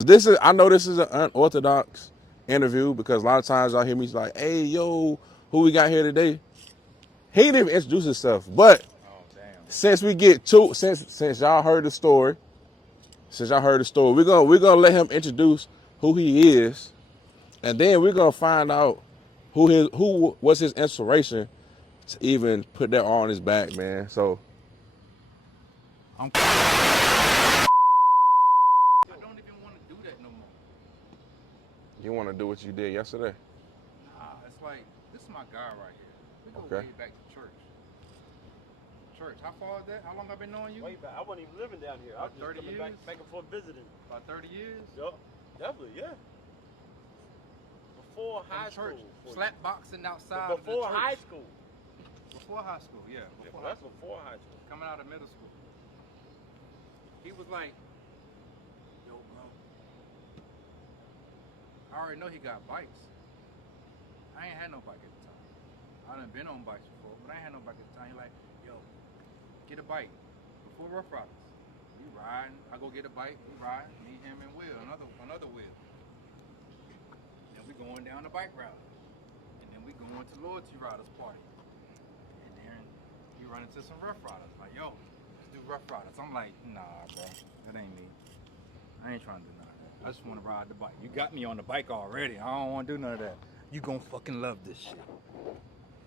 I know this is an unorthodox interview because a lot of times y'all hear me like, hey, yo, who we got here today? He didn't even introduce himself. But Oh damn. since y'all heard the story, we're gonna let him introduce who he is, and then we're gonna find out who was his inspiration to even put that on his back, man. So I'm I don't even want to do that no more. you want to do what you did yesterday? Nah, it's like this is my guy right here. We go Okay. way back to church. Church, how far is that? How long I've been knowing you? Way back. I wasn't even living down here. I was About just 30 coming years? back and forth visiting. About 30 years? Yup. Definitely, yeah. Before From high church, school. slap boxing outside But before of the church. high school. Before high school, yeah. Before That's before high school. coming out of middle school. He was like, yo, bro. I already know he got bikes. I ain't had no bike at the time. I done been on bikes before, but I ain't had no bike at the time. He like, yo, get a bike. Before Ruff Ryders. We riding. I go get a bike. We ride. Me, him, and Will. Another Will. And we going down the bike route. And then we going to Loyalty Riders party. And then you run into some Ruff Ryders. Like, yo, let's do Ruff Ryders. I'm like, nah, bro. That ain't me. I ain't trying to do none of that. I just want to ride the bike. You got me on the bike already. I don't want to do none of that. You gonna fucking love this shit.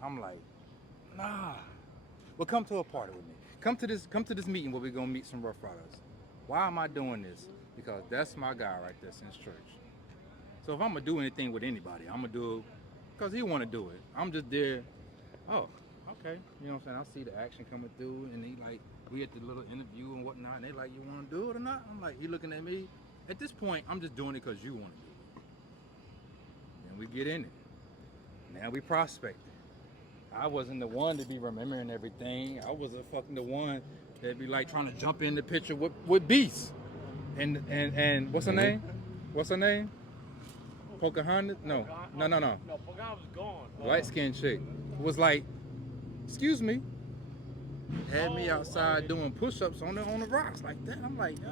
I'm like, nah. Well, come to a party with me. Come to this meeting where we're gonna meet some Ruff Ryders. Why am I doing this? Because that's my guy right there since church. So if I'm gonna do anything with anybody, I'm gonna do it because he wanna do it. I'm just there. Oh, okay. You know what I'm saying? I see the action coming through, and he like, we at the little interview and whatnot, and they like, you wanna do it or not? I'm like, he looking at me. At this point, I'm just doing it because you wanna do it. And we get in it. Now we prospecting. I wasn't the one to be remembering everything. I was fucking the one that be like trying to jump in the picture with Beast. And what's her name? What's her name? Pocahontas? No. No, Pocahontas was gone. Light skinned chick. Was like, excuse me. Had me outside doing push-ups on the rocks like that. I'm like, yo.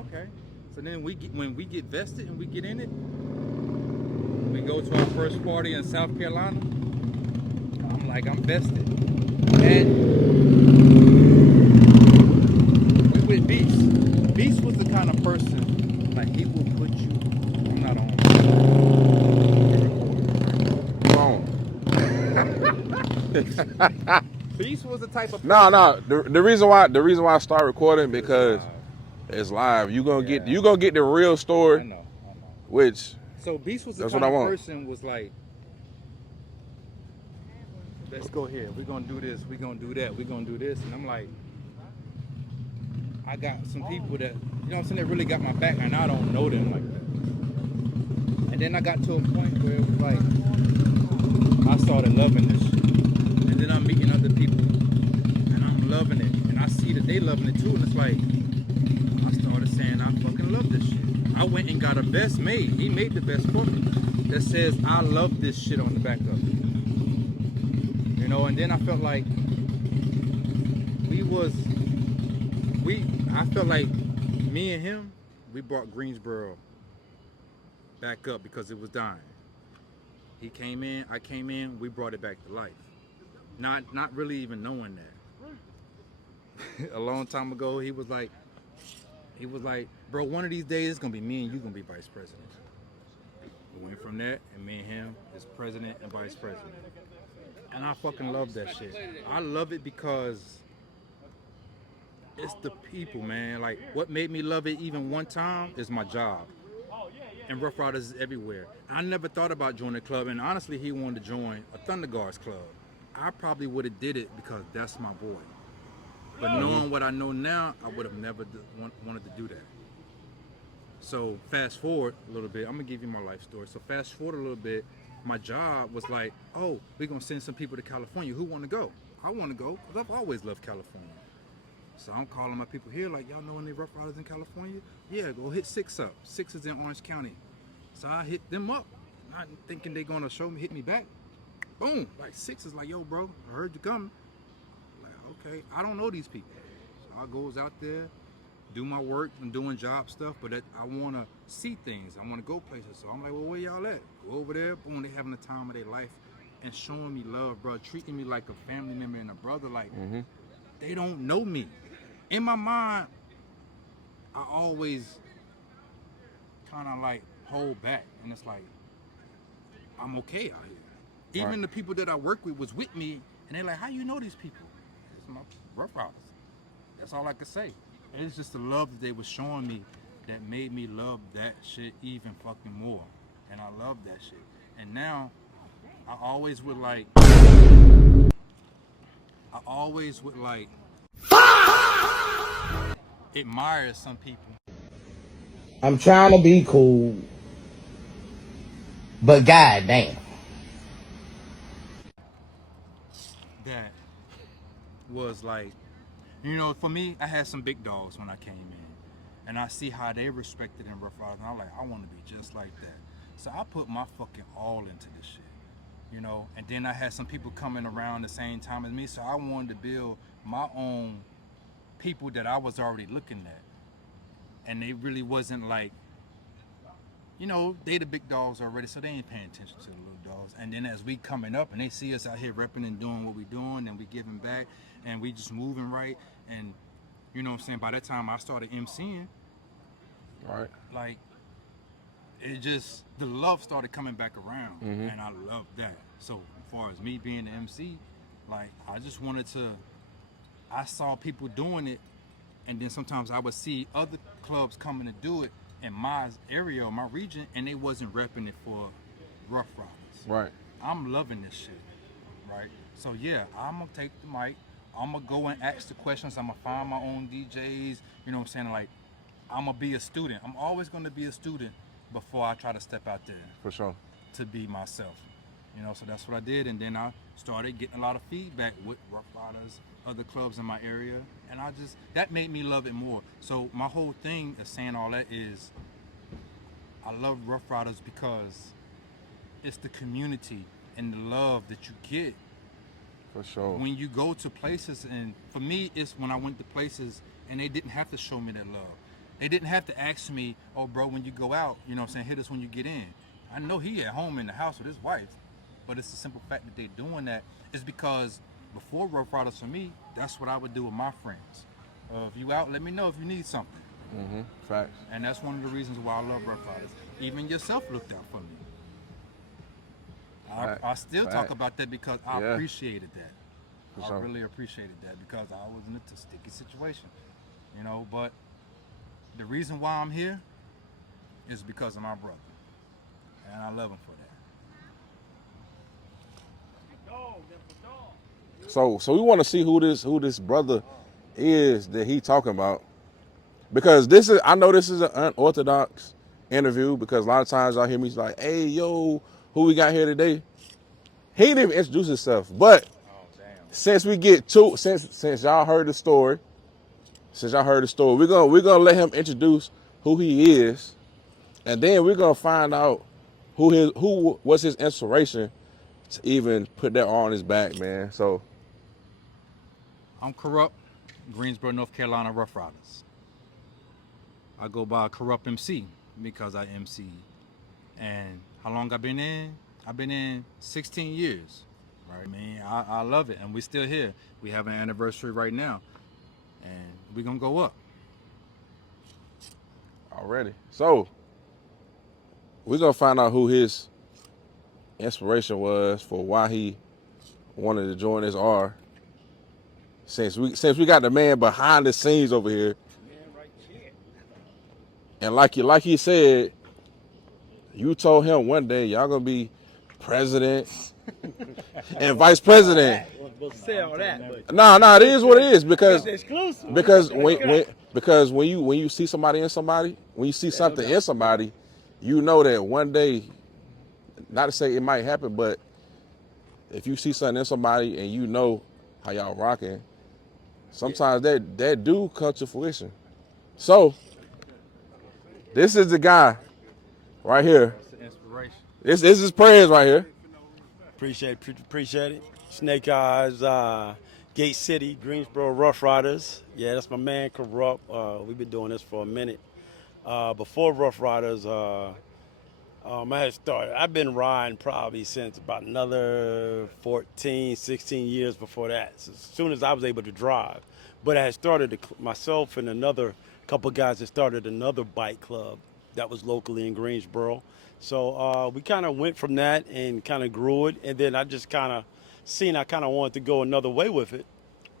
Okay. So then when we get vested and we get in it, we go to our first party in South Carolina. I'm like, I'm vested. And we with Beast. Beast was the kind of person, like, he will put you, I'm not on. Come on. Beast was the type of person. No. The reason why I start recording because it's live. You gonna get the real story. I know. Which So Beast was the that's kind what I of want. person was like, let's go here. We're gonna do this. We're gonna do that. We're gonna do this. And I'm like, I got some people that, you know what I'm saying, that really got my back, and I don't know them like that. And then I got to a point where it was like, I started loving this shit. And then I'm meeting other people, and I'm loving it. And I see that they loving it too, and it's like, I started saying, I fucking love this shit. I went and got a vest made. He made the vest for me that says, I love this shit on the back of it. You know, and then I felt like I felt like me and him, we brought Greensboro back up because it was dying. He came in, I came in, we brought it back to life. Not really even knowing that. A long time ago, he was like, bro, one of these days it's gonna be me and you gonna be vice president. We went from that, and me and him is president and vice president. And I fucking love that shit. I love it because it's the people, man. Like, what made me love it even one time is my job. And Ruff Ryders is everywhere. I never thought about joining a club, and honestly, he wanted to join a Thunder Guards club. I probably would have did it because that's my boy. But knowing what I know now, I would have never wanted to do that. So fast forward a little bit, I'm gonna give you my life story. So fast forward a little bit, my job was like, oh, we're gonna send some people to California. Who wanna go? I wanna go, because I've always loved California. So I'm calling my people here, like, y'all know any Ruff Ryders in California? Yeah, go hit Six up. Six is in Orange County. So I hit them up, not thinking they're gonna hit me back. Boom, like Six is like, yo, bro, I heard you coming. Like, okay, I don't know these people. So I goes out there, do my work and doing job stuff, but I want to see things. I want to go places. So I'm like, well, where y'all at? Go over there. Boom, they having the time of their life and showing me love, bro. Treating me like a family member and a brother. Like, they don't know me. In my mind, I always kind of like hold back. And it's like, I'm okay out here. Even the people that I work with was with me, and they're like, how you know these people? It's my Ruff Ryders. That's all I could say. And it's just the love that they were showing me that made me love that shit even fucking more. And I love that shit. And now, I always would like admire some people I'm trying to be cool, but goddamn. that was like, you know, for me, I had some big dogs when I came in, and I see how they respected and Ruff Ryders, and I'm like, I want to be just like that. So I put my fucking all into this shit, you know. And then I had some people coming around the same time as me, so I wanted to build my own people that I was already looking at, and they really wasn't like, you know, they the big dogs already, so they ain't paying attention to the little dogs. And then as we coming up and they see us out here repping and doing what we doing and we giving back and we just moving right, and you know what I'm saying, by that time I started MCing, Right. like, it just, the love started coming back around, and I love that. So as far as me being the MC, like, I just wanted to, I saw people doing it, and then sometimes I would see other clubs coming to do it in my area or my region, and they wasn't repping it for Ruff Ryders. Right. I'm loving this shit, right? So yeah, I'm gonna take the mic. I'm gonna go and ask the questions. I'm gonna find my own DJs. You know what I'm saying? Like, I'm gonna be a student. I'm always gonna be a student before I try to step out there For sure. to be myself. You know, so that's what I did, and then I started getting a lot of feedback with Ruff Ryders, other clubs in my area, and I just, that made me love it more. So my whole thing of saying all that is, I love Ruff Ryders because it's the community and the love that you get For sure. when you go to places. And for me, it's when I went to places and they didn't have to show me that love. They didn't have to ask me, oh bro, when you go out, you know what I'm saying, hit us when you get in. I know he at home in the house with his wife, but it's the simple fact that they're doing that is because before Ruff Ryders, for me, that's what I would do with my friends. If you out, let me know if you need something. Facts. And that's one of the reasons why I love Ruff Ryders. Even yourself looked out for me. I still talk about that because I appreciated that. For I sure. really appreciated that because I was in a sticky situation, you know. But the reason why I'm here is because of my brother, and I love him for that. So we want to see who this brother is that he talking about, because I know this is an unorthodox interview, because a lot of times I hear me like, hey yo, who we got here today? He didn't even introduce himself, but since y'all heard the story, we're gonna let him introduce who he is, and then we're gonna find out who was his inspiration to even put that on his back, man. So I'm Kurupt, Greensboro, North Carolina, Ruff Ryders. I go by Kurupt MC because I MC. And how long I've been in? I've been in 16 years. Right, man. I love it, and we're still here. We have an anniversary right now, and we're gonna go up. already. So we're gonna find out who his inspiration was for why he wanted to join this R. Since we got the man behind the scenes over here. And like you said, you told him one day y'all gonna be president and vice president. Say all that, but Nah, it is what it is, because it's exclusive. because when you see somebody in somebody, when you see something in somebody, you know that one day, not to say it might happen, but if you see something in somebody and you know how y'all rocking, sometimes that do come to fruition. So this is the guy right here. That's the inspiration. This is prayers right here. Appreciate it. Snake Eyes, Gate City, Greensboro Ruff Ryders. Yeah, that's my man, Kurupt. We've been doing this for a minute. Before Ruff Ryders, I had started. I've been riding probably since about another 14, 16 years before that. So as soon as I was able to drive. But I had started, myself and another couple guys that started another bike club that was locally in Greensboro. So we kind of went from that and kind of grew it. And then I just kind of seen I kind of wanted to go another way with it.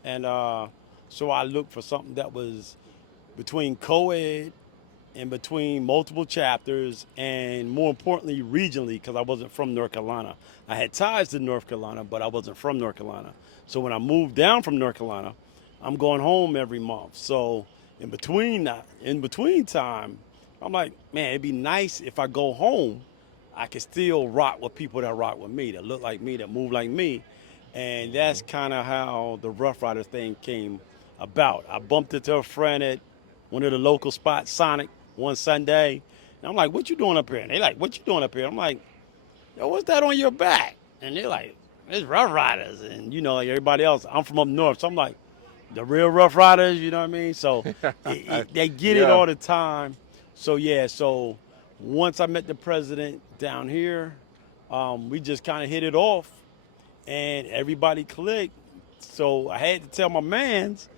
And so I looked for something that was between co-ed in between multiple chapters and more importantly regionally, because I wasn't from North Carolina. I had ties to North Carolina, but I wasn't from North Carolina. So when I moved down from North Carolina, I'm going home every month. So in between time, I'm like, man, it'd be nice if I go home, I can still rock with people that rock with me, that look like me, that move like me. And that's kind of how the Ruff Ryders thing came about. I bumped into a friend at one of the local spots, Sonic, one Sunday. And I'm like, what you doing up here? And they like, what you doing up here? I'm like, yo, what's that on your back? And they're like, it's Ruff Ryders. And, you know, like everybody else, I'm from up north. So I'm like, the real Ruff Ryders, you know what I mean? So they get it all the time. So, yeah, so once I met the president down here, we just kind of hit it off. And everybody clicked. So I had to tell my mans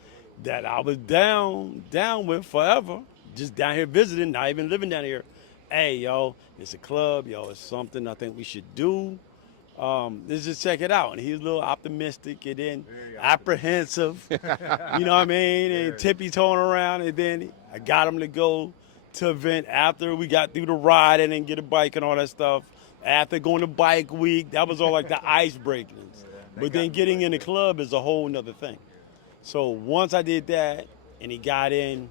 that I was down with forever, just down here visiting, not even living down here. Hey, yo, it's a club, yo, it's something I think we should do. Let's just check it out. And he was a little optimistic and then apprehensive, you know what I mean? And tippy-toeing around. And then I got him to go to an event after we got through the ride and then get a bike and all that stuff. After going to bike week, that was all like the ice breakings. But then getting in the club is a whole nother thing. So once I did that and he got in,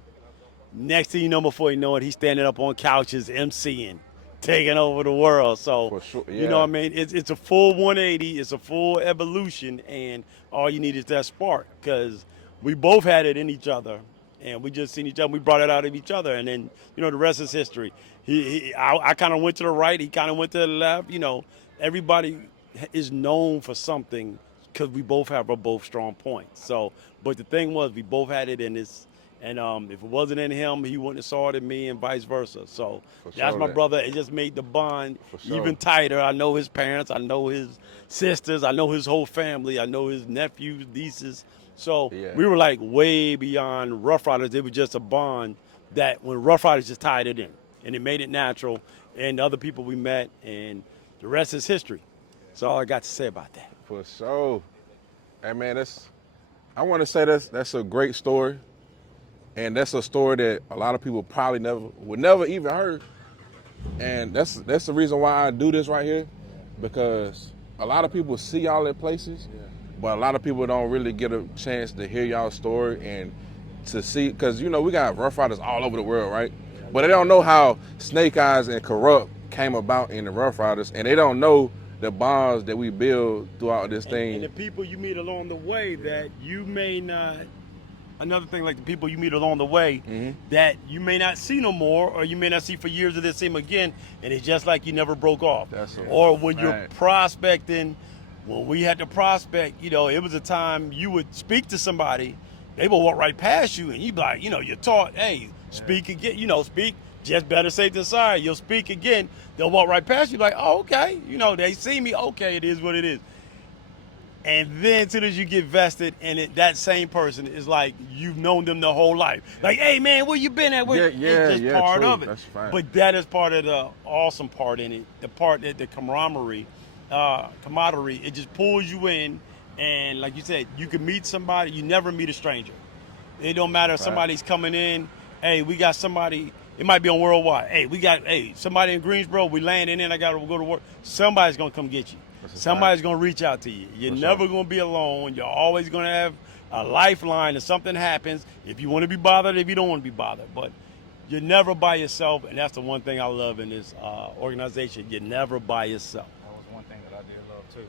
next thing you know, before you know it, he's standing up on couches, emceeing, taking over the world. So, sure, you know what I mean? It's a full 180. It's a full evolution. And all you need is that spark because we both had it in each other. And we just seen each other. We brought it out of each other. And then, you know, the rest is history. I kind of went to the right. He kind of went to the left. You know, everybody is known for something because we both have our both strong points. So, but the thing was, we both had it in this. And if it wasn't in him, he wouldn't have saw it in me and vice versa. So that's my brother. It just made the bond even tighter. I know his parents. I know his sisters. I know his whole family. I know his nephews, nieces. So we were like way beyond Ruff Ryders. It was just a bond that when Ruff Ryders just tied it in. And it made it natural. And the other people we met. And the rest is history. That's all I got to say about that. For sure. Hey, man, I want to say that's a great story. And that's a story that a lot of people probably would never even heard. And that's the reason why I do this right here, because a lot of people see y'all at places, but a lot of people don't really get a chance to hear y'all's story and to see, because, you know, we got Ruff Ryders all over the world, right? But they don't know how Snake Eyes and Kurupt came about in the Ruff Ryders, and they don't know the bonds that we build throughout this thing. And the people you meet along the way that you may not, another thing, like the people you meet along the way that you may not see no more, or you may not see for years and then see them again, and it's just like you never broke off. Or when you're prospecting, when we had to prospect, you know, it was a time you would speak to somebody, they would walk right past you, and you'd be like, you know, you're taught, hey, speak again, you know, speak, just better safe than sorry. You'll speak again, they'll walk right past you, like, oh, okay, you know, they see me, okay, it is what it is. And then as soon as you get vested in it, that same person is like, you've known them the whole life. Like, hey, man, where you been at? It's just part of it. That's fine. But that is part of the awesome part in it. The part that the camaraderie, it just pulls you in. And like you said, you can meet somebody. You never meet a stranger. It don't matter if somebody's coming in. Hey, we got somebody. It might be on Worldwide. Hey, we got somebody in Greensboro. We landing in. I got to go to work. Somebody's going to come get you. Somebody's going to reach out to you. You're never going to be alone. You're always going to have a lifeline if something happens, if you want to be bothered, if you don't want to be bothered. But you're never by yourself, and that's the one thing I love in this organization. You're never by yourself. That was one thing that I did love, too.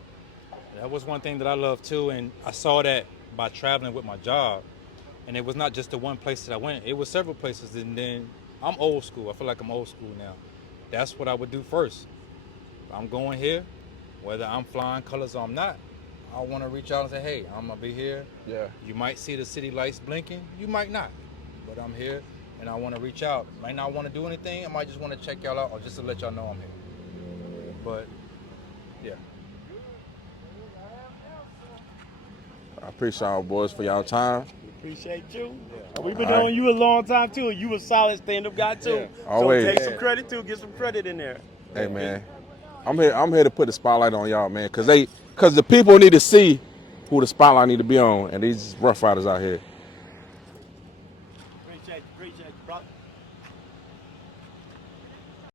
That was one thing that I loved, too, and I saw that by traveling with my job. And it was not just the one place that I went. It was several places, and then I'm old school. I feel like I'm old school now. That's what I would do first. If I'm going here, whether I'm flying colors or I'm not, I want to reach out and say, hey, I'm gonna be here. Yeah. You might see the city lights blinking. You might not, but I'm here, and I want to reach out. Might not want to do anything. I might just want to check y'all out, or just to let y'all know I'm here. But yeah. I appreciate y'all boys for y'all time. Appreciate you. Yeah. We've been All right. knowing you a long time too. You a solid stand-up guy too. Yeah. Always. So take Yeah. some credit too. Get some credit in there. Hey man, I'm here to put the spotlight on y'all, man, cause the people need to see who the spotlight need to be on, and these Rough Riders out here.